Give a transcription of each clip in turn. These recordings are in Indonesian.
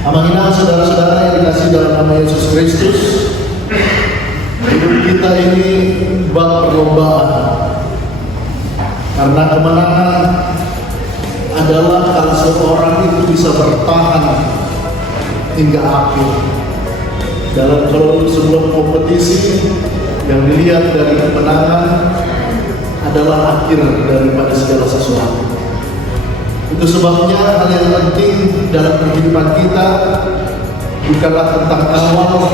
Amanginah saudara-saudara yang dikasih dalam nama Yesus Kristus, hidup kita ini bak perlombaan. Karena kemenangan adalah kalau seorang itu bisa bertahan hingga akhir. Dalam sebuah kompetisi yang dilihat dari kemenangan adalah akhir daripada segala sesuatu. Itu sebabnya hal yang penting dalam kehidupan kita bukanlah tentang awal,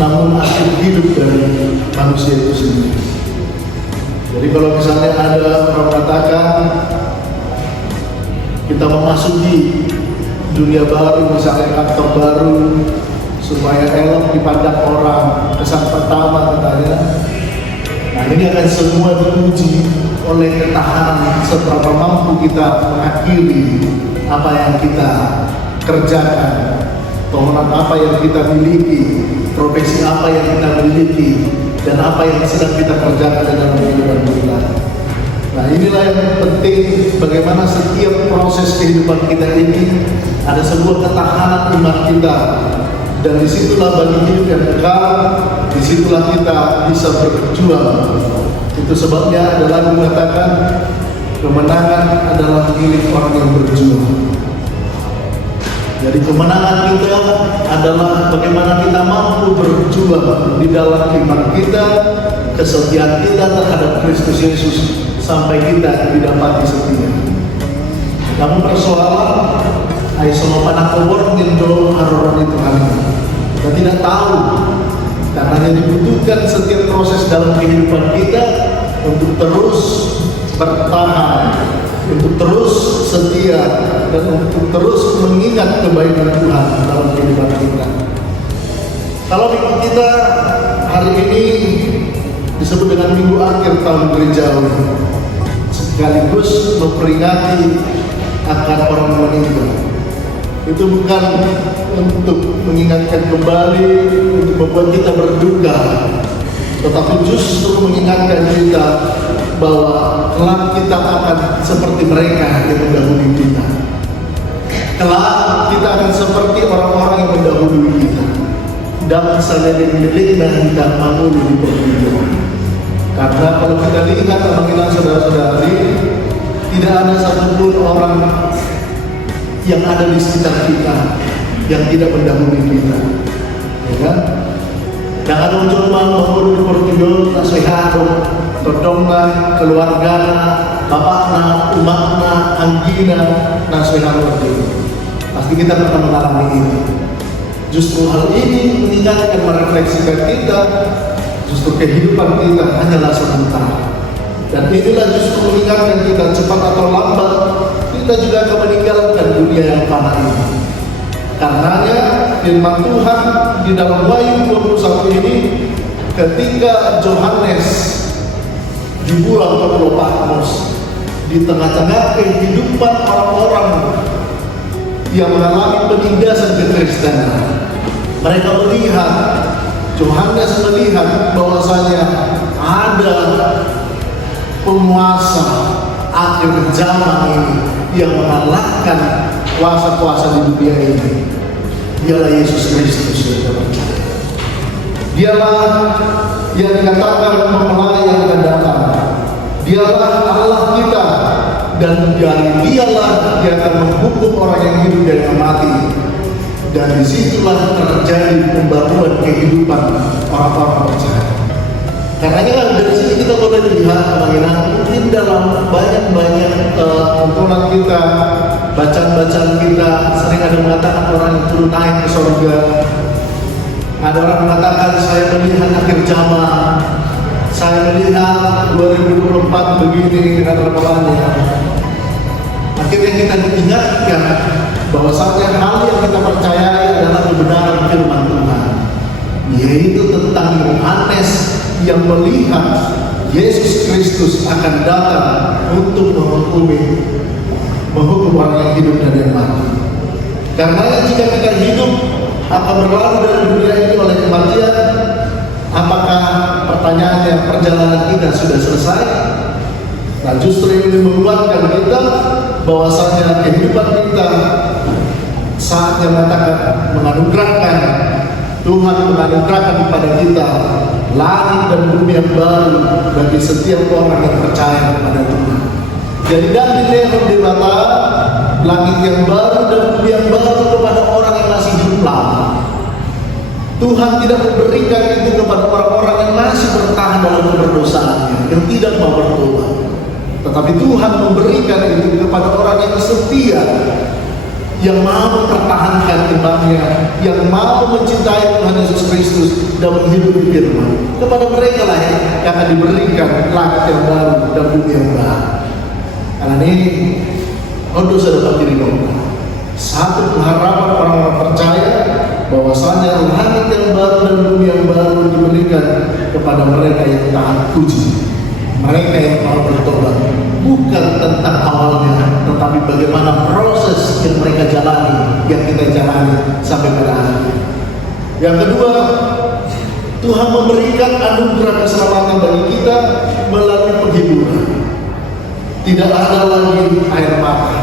namun akhir hidup dari manusia itu sendiri. Jadi kalau misalnya ada orang mengatakan kita memasuki dunia baru, misalnya kantor baru, supaya elok dipandang orang, kesan pertama katanya. Nah ini akan semua diuji oleh ketahanan seberapa mampu kita mengakhiri apa yang kita kerjakan, tokonan apa yang kita miliki, profesi apa yang kita miliki, dan apa yang sedang kita kerjakan dalam kehidupan kita. Nah inilah yang penting, bagaimana setiap proses kehidupan kita ini ada sebuah ketahanan iman kita, dan disitulah bagi hidup yang kekal, disitulah kita bisa berjuang. Itu sebabnya adalah mengatakan kemenangan adalah milik orang yang berjuang. Jadi kemenangan kita adalah bagaimana kita mampu berjuang di dalam iman kita, kesetiaan kita terhadap Kristus Yesus sampai kita didapati setia. Namun persoalan ay sumapanakuwar nindo haroran itu kami. Kita tidak tahu, karena yang dibutuhkan setiap proses dalam kehidupan kita untuk terus bertahan, untuk terus setia, dan untuk terus mengingat kebaikan Tuhan dalam kehidupan kita. Kalau minggu kita hari ini disebut dengan minggu akhir tahun gerejawi, sekaligus memperingati akan orang meninggal. Itu bukan untuk mengingatkan kembali, untuk membuat kita berduka, tetapi justru mengingatkan kita bahwa kelak kita akan seperti mereka yang mendahului kita. Kelak kita akan seperti orang-orang yang mendahului kita. Dan saling miliknya kita mampu di perjuangan. Karena kalau kita lihat teman-teman saudara-saudari, tidak ada satupun orang yang ada di sekitar kita yang tidak mendahului kita, ya kan? Yang ada untuk membangun di Portugal, nasihat, todongna, keluargana, bapakna, umatna, anggina, nasihat itu. Pasti kita pernah mengalami ini. Justru hal ini mengingatkan, merefleksikan kita, justru kehidupan kita hanyalah sementara. Dan inilah justru mengingatkan kita, cepat atau lambat kita juga akan meninggalkan dunia yang fana ini. Karenanya firman Tuhan di dalam Wahyu 21 ini, ketika Yohanes dibuang ke Pulau Patmos, di tengah-tengah kehidupan orang-orang yang mengalami penindasan kekristenan, mereka melihat, Yohanes melihat bahwasanya ada penguasa akhir zaman ini yang mengalahkan kuasa-kuasa di dunia ini. Dialah Yesus Kristus. Dialah yang dikatakan mempelai yang akan datang. Dialah Allah kita, dan dialah yang akan menghukum orang yang hidup dan yang mati. Dan disitulah terjadi pembaruan kehidupan orang-orang percaya. Karenanya dari sini kita boleh lihat bagaimana mungkin dalam banyak-banyak tontonan kita, bacaan-bacaan kita, sering ada mengatakan orang yang turun naik ke surga. Ada orang mengatakan saya melihat akhir zaman, saya melihat 2024 begini dengan ramalannya. Akhirnya kita diingatkan bahwasanya hal yang kita percayai adalah kebenaran firman Tuhan, yaitu tentang Yohanes yang melihat Yesus Kristus akan datang untuk menghukum orang yang hidup dan yang mati. Karena jika kita hidup akan berlalu dari dunia ini oleh kematian, apakah pertanyaannya perjalanan kita sudah selesai? Nah justru ini menguatkan kita bahwasanya kehidupan kita saatnya menganugerahkan, Tuhan menganugerahkan kepada kita langit dan bumi yang baru bagi setiap orang yang percaya kepada Tuhan. Jadi dari leher dewata, langit yang baru dan bumi yang baru kepada orang yang masih hidup lama. Tuhan tidak memberikan itu kepada orang-orang yang masih bertahan dalam keberdosaannya, yang tidak mau bertobat. Tetapi Tuhan memberikan itu kepada orang yang setia, yang mau mempertahankan imannya, yang mau mencintai Tuhan Yesus Kristus dan menghidupi firman. Kepada mereka lah yang akan diberikan langit yang baru dan bumi yang baru. Karena ini dosa dapat diri satu pengharapan orang-orang percaya bahwasanya langit yang baru dan bumi yang baru diberikan kepada mereka yang taat puji, mereka yang mau bertobat. Bukan tentang awalnya, tetapi bagaimana proses yang mereka jalani, yang kita jalani sampai pada akhir. Yang kedua, Tuhan memberikan anugerah keselamatan bagi kita melalui penghiburan. Tidak ada lagi air mata.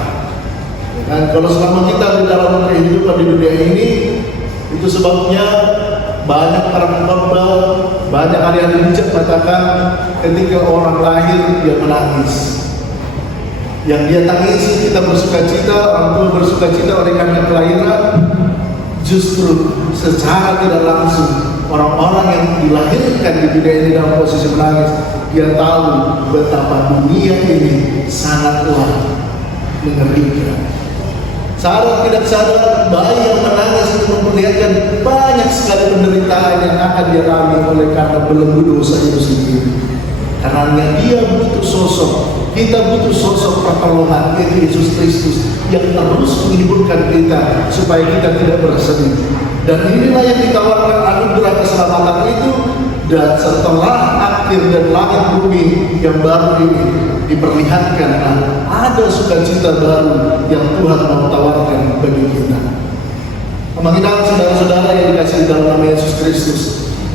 Dan kalau selama kita di dalam kehidupan di dunia ini, itu sebabnya banyak para pengkhotbah, banyak ahli-ahli bijak katakan ketika orang lahir dia menangis. Yang dia tangisi kita bersuka cita, orang tua bersuka cita oleh karena kelahiran. Justru secara tidak langsung orang-orang yang dilahirkan di dunia ini dalam posisi menangis, dia tahu betapa dunia ini sangatlah mengerikan. Sadar tidak sadar, bayi yang menangis itu memperlihatkan banyak sekali penderitaan yang akan dialami oleh karena belenggu dosa itu sendiri. Karena dia butuh sosok, kita butuh sosok pertolongan yaitu Yesus Kristus yang terus menghiburkan kita supaya kita tidak bersedih. Dan inilah yang ditawarkan anugerah keselamatan itu. Dan setelah akhir dan langit bumi yang baru ini diperlihatkan, ada sukacita baru yang Tuhan mau tawarkan bagi kita. Mengenal saudara-saudara yang dikasihi dalam nama Yesus Kristus,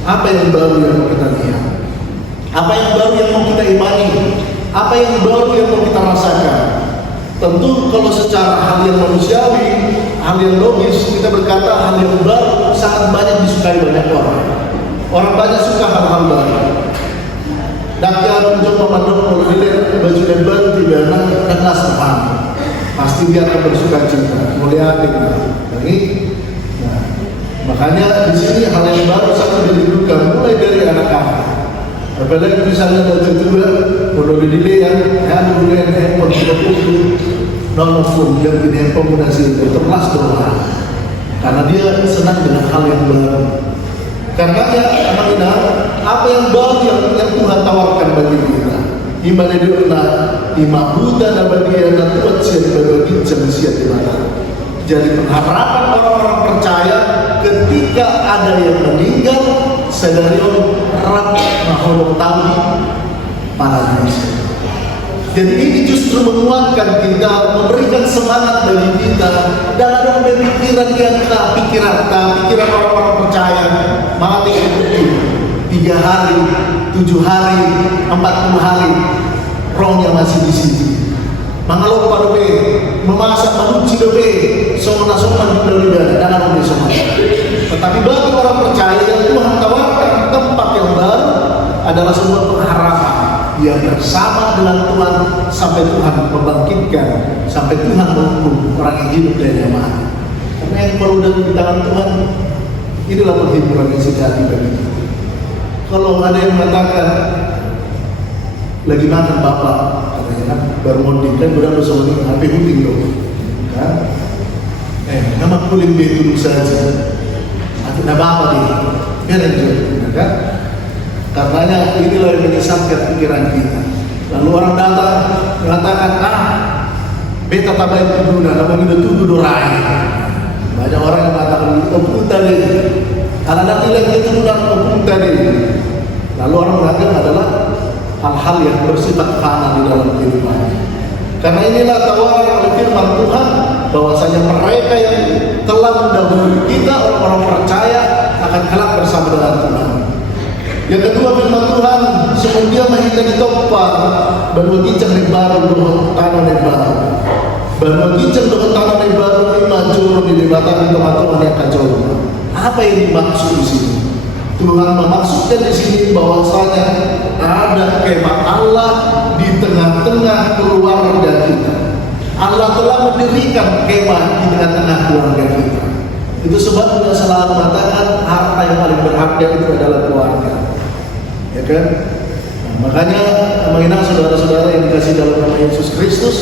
apa yang baru yang mau kita lihat? Apa yang baru yang mau kita imani? Apa yang baru yang mau kita rasakan? Tentu kalau secara hal yang manusiawi, hal yang logis, kita berkata hal yang baru sangat banyak disukai banyak orang. Orang banyak suka hal-hal baru. Dakyat mencoba mandor melihat baju dan baru tidak kena sepan. Pasti dia akan bersuka cita, melihat ini. Nah, makanya di sini hal yang baru sangat dirindukan mulai dari anak-anak. Apalagi misalnya dari tua, kalau dilihat, dulu yang handphone sudah putus, non-phone yang punya handphone mudah sih terlas doang. Karena dia senang dengan hal yang baru. Karena apa yang baru yang Tuhan tawarkan bagi kita. Imane diurna imahuta nabadiya dan tuat siat berbagi siat di mana. Jadi pengharapan orang-orang percaya ketika ada yang meninggal sedario rat maholong tali para Yesus. Jadi ini justru menguatkan kita, memberikan semangat bagi kita dan ada pemikiran pikiran orang-orang percaya mati itu 3 hari, 7 hari, 40 hari, rohnya masih di sini. Mangalok pada be, memasak manuci dobe, sona-sona di dalam danau besok. Tetapi bagi orang percaya yang Tuhan tawarkan tempat yang baru adalah sebuah pengharapan. Dia bersama dengan Tuhan sampai Tuhan membangkitkan, sampai Tuhan menghukum orang yang hidup dari yang mati. Karena yang baru di tangan Tuhan, inilah penghiburan yang sejati bagi kita. Kalau ada yang mengatakan lagi makan bapak, katanya kan baru monding kan udah bersama dengan HP hunting loh, kan? Nama kuling betul saja. Ada bapak dia, biar aja, kan? Karenanya inilah yang menyesatkan pikiran kita. Lalu orang datang mengatakan, beta tabai tuduna, namun itu tudurai. Banyak orang yang mengatakan opung tadi, karena nanti lagi tuduna opung tadi. Lalu orang mengatakan adalah hal-hal yang bersifat fana di dalam kehidupan. Karena inilah tawaran oleh firman Tuhan bahwasanya mereka yang telah mendahului kita, orang-orang percaya akan kelak bersama dengan Tuhan. Yang kedua firman Tuhan, semudia mahita ditopar dan mengincang di baru doa tanah di baru. Dan mengincang doa tanah di baru lima joro di debatan teman-teman yang kacau. Apa yang dimaksud di sini? Tuhan memaksudkan di sini bahwasanya ada kemah Allah di tengah-tengah keluarga kita. Allah telah mendirikan kemah di tengah-tengah keluarga kita. Itu sebab kita selalu mengatakan harta yang paling berharga itu adalah keluarga. Ya kan? Nah, makanya mengenal saudara-saudara yang dikasih dalam nama Yesus Kristus,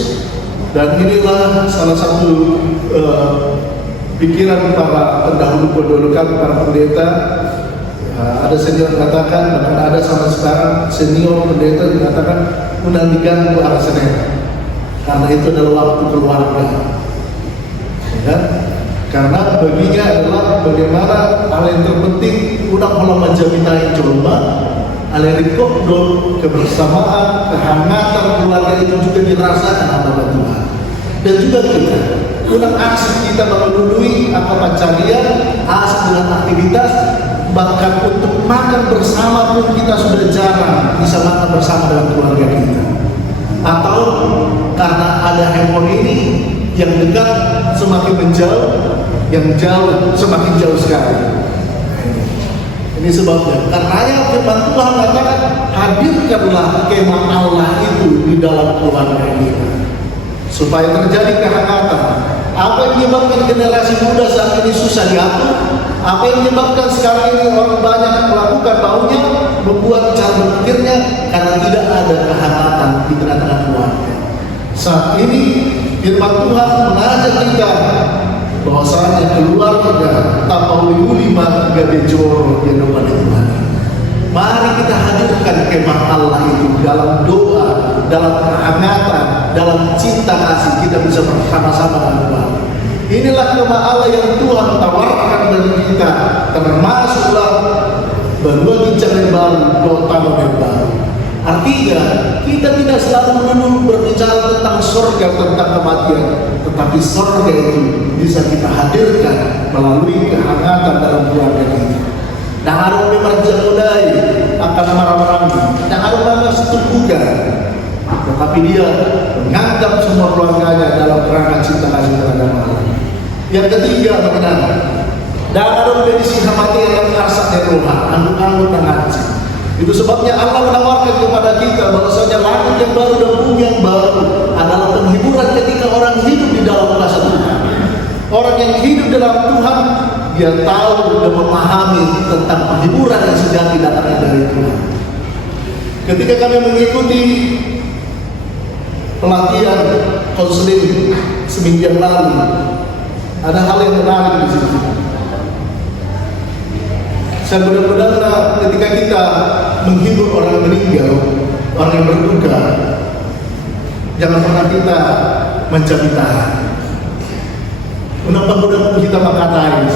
dan inilah salah satu pikiran para pendahulu kami, para pendeta. Ada senior mengatakan, bahkan ada sampai sekarang senior pendeta mengatakan undang diganggu arah Senin, karena itu adalah waktu keluarga. Ya? Karena baginya adalah bagaimana hal yang terpenting undang kalau menjaminai coba alerikok do kebersamaan, kehangatan keluarga itu juga dirasakan oleh Tuhan. Dan juga kita undang aksi kita memenuhi apa pencarian, aksi dengan aktivitas. Bahkan untuk makan bersama pun kita sudah jarang bisa makan bersama dengan keluarga kita. Atau karena ada handphone ini, yang dekat semakin menjauh, yang jauh semakin jauh sekali. Ini sebabnya. Karena firman Tuhan mengatakan, hadirkanlah kemah Allah itu di dalam keluarga kita, supaya terjadi kehangatan. Apa yang menyebabkan generasi muda saat ini susah diatur? Apa yang menyebabkan sekarang ini orang banyak melakukan maunya, membuat cara berpikirnya, karena tidak ada kehangatan di tengah-tengah keluarga. Saat ini firman Tuhan mengajak kita bahwasanya keluarga tapau lima gade joro yang depan Tuhan. Mari kita hadirkan kemah Allah itu dalam doa, dalam kehangatan, dalam cinta kasih, kita bisa bersama-sama dengan Tuhan. Inilah kemah Allah yang Tuhan tawarkan bagi kita, termasuklah berbagi cara baru, kota baru. Artinya kita tidak selalu melulu berbicara tentang surga, tentang kematian, tetapi surga itu bisa kita hadirkan melalui kehangatan dalam keluarga kita. Dan harus memerjamudai akan marah-marah, dan harus memang setubuhkan, tetapi dia menganggap semua keluarganya dalam kerangka cinta kasih terhadap Allah. Yang ketiga mengenal dan harus medisi hamati yang karsak deroha, anduk-anduk dan ngaji. Itu sebabnya Allah menawarkan kepada kita bahwasanya langit yang baru dan bumi yang baru adalah penghiburan ketika orang hidup di dalam kuasa Tuhan. Orang yang hidup dalam Tuhan, dia tahu dan memahami tentang penghiburan yang sejati datangnya dari Tuhan. Ketika kami mengikuti pelatihan konseling seminggu yang lalu, ada hal yang menarik di situ. Saya benar-benar ketika kita menghibur orang yang meninggal, orang yang berduka, jangan pernah kita mencabut tangan. Kenapa mudah kita mengatakan?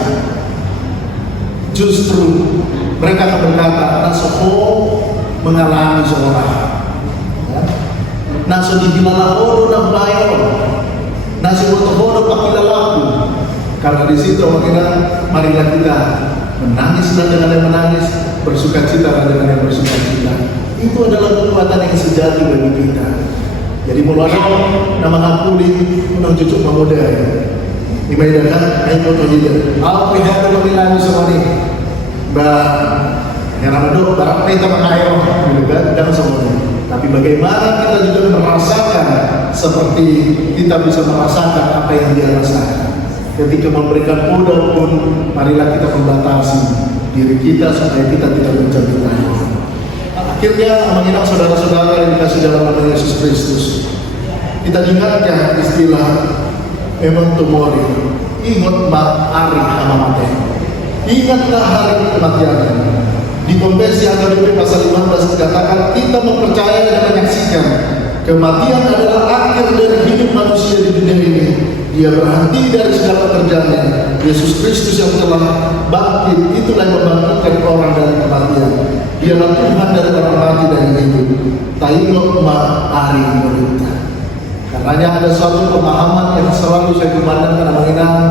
Justru mereka akan berkata, nasoho mengalami seorang, naso dibilalahodo dan bayon, nasi botohodo pakilalaku. Karena di situ marilah kita menangislah dengan yang menangis, bersukacita dengan yang bersukacita. Itu adalah kekuatan yang sejati bagi kita. Jadi mulai nama ngapuli unang cucuk memudai. Ibadah ayo foto dia. Aku lihat pemilihan semua ini. Yang namanya barang kita mengayo, gitu kan? Dan semuanya. Tapi bagaimana kita juga merasakan seperti kita bisa merasakan apa yang dia rasakan. Ketika memberikan modal pun, marilah kita membatasi diri kita supaya kita tidak menjadi lain. Akhirnya mengingat saudara-saudara yang dikasih dalam nama Yesus Kristus, kita ingatkan istilah memang tumori, ingat hari amat. Ingatlah hari kematiannya. Di Konvensi HKBP pasal 15 dikatakan kita mempercayai dan menyaksikan kematian adalah akhir dari hidup manusia di dunia ini. Dia berhenti dari segala pekerjaannya. Yesus Kristus yang telah bangkit, itulah yang membangkitkan orang dari kematian. Dialah Tuhan dari orang mati dan yang hidup. Tainok ma hari merintah. Karenanya ada suatu pemahaman yang selalu saya kumandangkan mengenai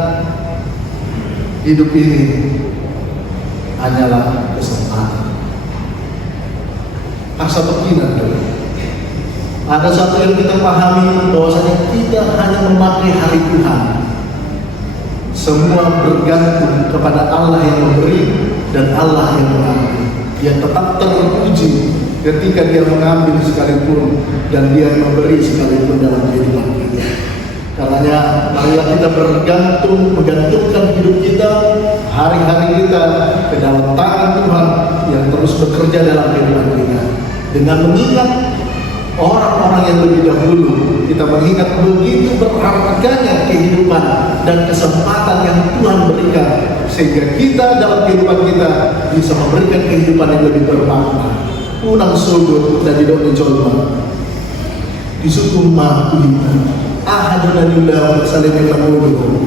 hidup ini hanyalah kesempatan. Asa pekinan dulu. Ada satu yang kita pahami bahwasanya kita hanya memakai hari Tuhan. Semua bergantung kepada Allah yang memberi dan Allah yang mengambil. Dia tetap terpuji ketika dia mengambil sekalipun dan dia memberi sekalipun dalam kehidupan kita. Karenanya marilah kita menggantungkan hidup kita, hari-hari kita ke dalam tangan Tuhan yang terus bekerja dalam kehidupan kita. Dengan mengingat orang-orang yang lebih dahulu, kita mengingat begitu berharganya kehidupan dan kesempatan yang Tuhan berikan, sehingga kita dalam kehidupan kita bisa memberikan kehidupan yang lebih bermakna. Unang sudut dan di doni colma di suku Makuhita ahadunanilam saling mengulu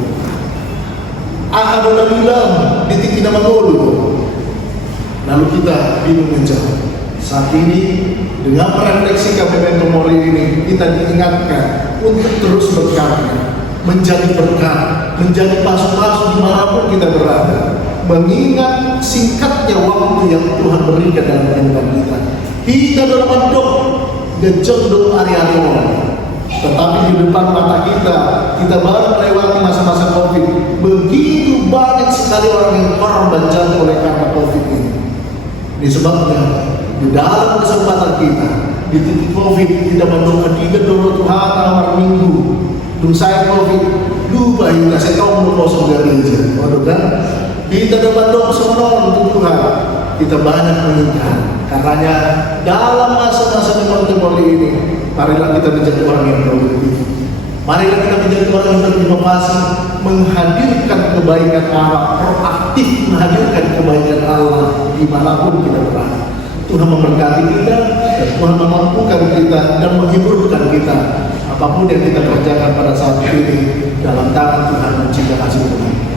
ahadunanilam ditikina mengulu. Lalu kita bingung menjawab. Saat ini dengan merefleksikan Memento Mori ini, kita diingatkan untuk terus berkarya, menjadi berkat, menjadi pasu-pasu dimanapun kita berada, mengingat singkatnya waktu yang Tuhan berikan dalam kehidupan kita. Kita dalam dok gejondong hari-hari, tetapi di depan mata kita baru melewati masa-masa COVID. Begitu banyak sekali orang yang korban jatuh oleh karena COVID ini. Ini sebabnya di dalam kesempatan kita di titik COVID tidak mendoakan juga doa Tuhan awal minggu. Dulu saya COVID, lupa hingga saya tahu mau kosong gereja. Waduh kan? Kita dapat doa semua untuk Tuhan. Kita banyak mengingat. Karenanya dalam masa-masa Memento Mori ini, marilah kita menjadi orang yang produktif. Marilah kita menjadi orang yang berinovasi, menghadirkan kebaikan Allah, proaktif menghadirkan kebaikan Allah dimanapun kita berada. Tuhan memberkati kita, dan Tuhan memampukan kita dan menghiburkan kita. Apapun yang kita kerjakan pada saat ini, dalam tangan Tuhan mencipta hasil Tuhan.